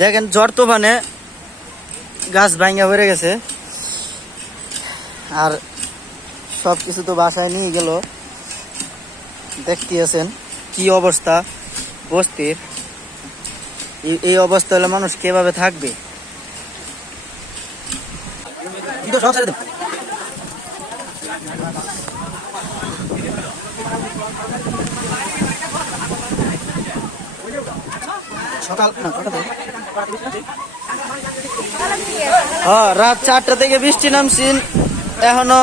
দেখেন ঝড় তুফানে গাছ ভাঙ্গা পড়ে গেছে, আর সবকিছু তো বাসায় নিয়ে গেল। দেখতে আছেন কি অবস্থা বস্তির। এই অবস্থা হলে মানুষ কিভাবে থাকবে? সকাল রাত 4টা থেকে বৃষ্টি নামছি, এখনো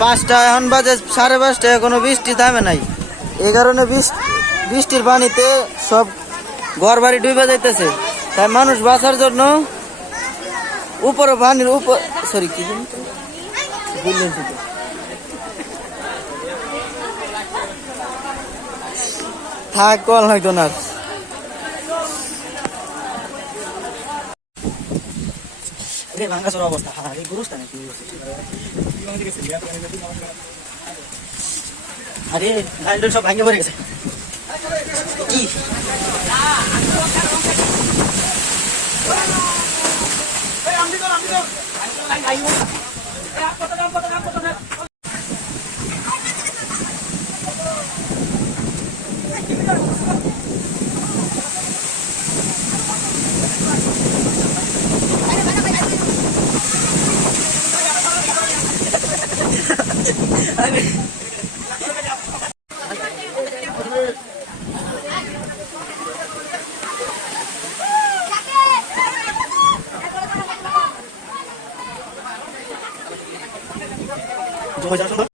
5টা, এখন বাজে 5:30, এখনো বৃষ্টি থামে নাই। এই কারণে বৃষ্টির পানিতে সব ঘর বাড়ি ডুবে যাইতেছে। তাই মানুষ বাঁচার জন্য উপরে পানির উপর থাক কল হয়তো না। অবস্থা আরে লাইন সব ভাঙে পড়ে গেছে। কি